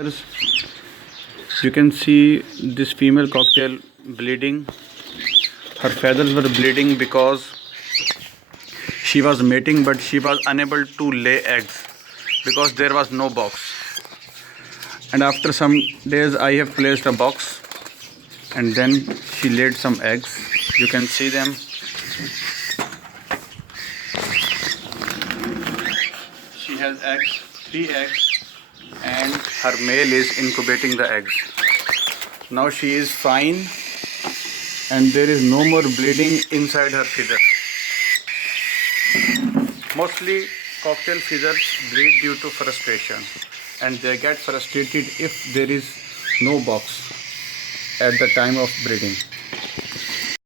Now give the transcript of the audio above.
You can see this female cocktail bleeding. Her feathers were bleeding because she was mating, but she was unable to lay eggs because there was no box. And after some days I have placed a box, and then she laid some eggs. You can see them. She has eggs, 3 eggs, and her male is incubating the eggs. Now she is fine and there is no more bleeding inside her feather. Mostly cocktail feathers bleed due to frustration, and they get frustrated if there is no box at the time of breeding.